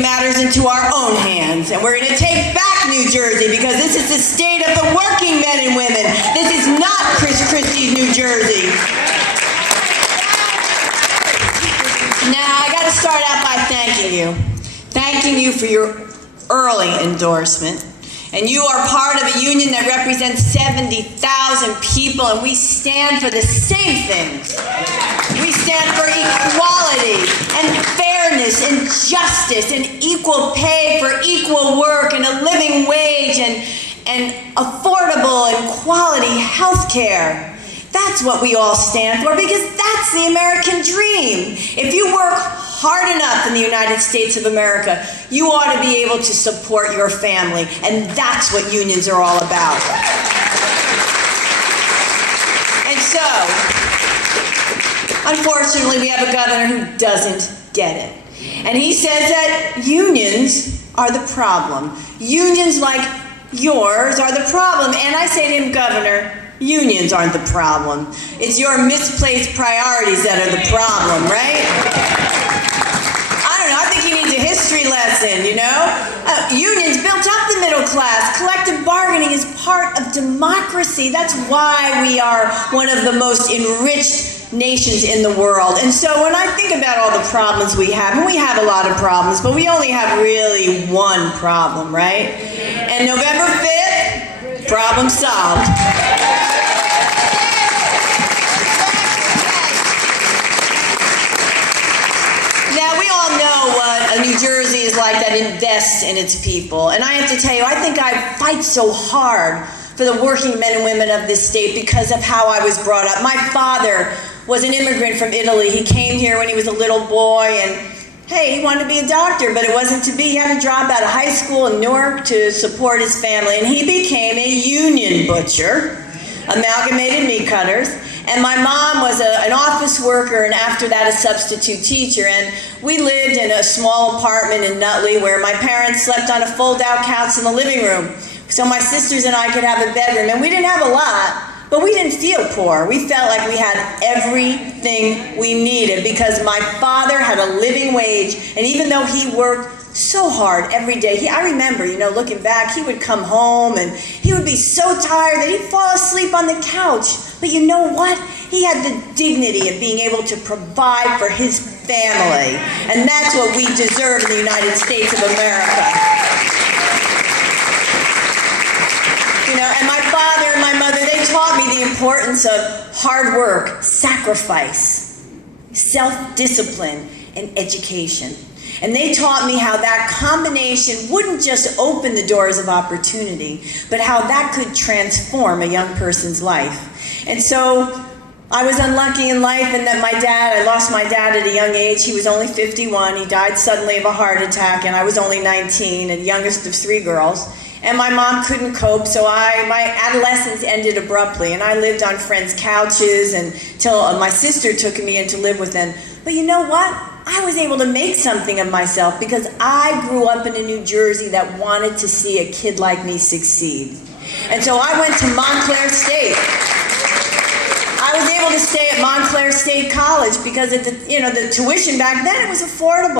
taking matters into our own hands, and we're going to take back New Jersey, because this is the state of the working men and women. This is not Chris Christie's New Jersey. Now, I got to start out by thanking you for your early endorsement. And you are part of a union that represents 70,000 people, and we stand for the same things. We stand for equality and fairness and justice and equal pay for equal work and a living wage and affordable and quality health care. That's what we all stand for, because that's the American dream. If you work hard enough in the United States of America, you ought to be able to support your family, and that's what unions are all about. And so, unfortunately, we have a governor who doesn't get it. And he says that unions are the problem. Unions like yours are the problem. And I say to him, Governor, unions aren't the problem. It's your misplaced priorities that are the problem, right? I don't know, I think he needs a history lesson, you know? Unions built up the middle class. Collective bargaining is part of democracy. That's why we are one of the most enriched nations in the world. And so when I think about all the problems we have, and we have a lot of problems, but we only have really one problem, right? And November 5th, problem solved. Now, we all know what a New Jersey is like that invests in its people. And I have to tell you, I think I fight so hard for the working men and women of this state because of how I was brought up. My father was an immigrant from Italy. He came here when he was a little boy, and hey, he wanted to be a doctor, but it wasn't to be. He had to drop out of high school in Newark to support his family, and he became a union butcher, amalgamated meat cutters. And my mom was an office worker, and after that a substitute teacher. And we lived in a small apartment in Nutley where my parents slept on a fold-out couch in the living room, so my sisters and I could have a bedroom. And we didn't have a lot, but we didn't feel poor. We felt like we had everything we needed because my father had a living wage, and even though he worked so hard every day, I remember, you know, looking back, he would come home and he would be so tired that he'd fall asleep on the couch. But you know what? He had the dignity of being able to provide for his family. And that's what we deserve in the United States of America. You know, and my father and my mother, they taught me the importance of hard work, sacrifice, self-discipline, and education. And they taught me how that combination wouldn't just open the doors of opportunity, but how that could transform a young person's life. And so I was unlucky in life in that I lost my dad at a young age. He was only 51. He died suddenly of a heart attack, and I was only 19, and youngest of 3 girls. And my mom couldn't cope, so my adolescence ended abruptly, and I lived on friends' couches until my sister took me in to live with them. But you know what? I was able to make something of myself because I grew up in a New Jersey that wanted to see a kid like me succeed. And so I went to Montclair State. I was able to stay at Montclair State College because the tuition back then, it was affordable.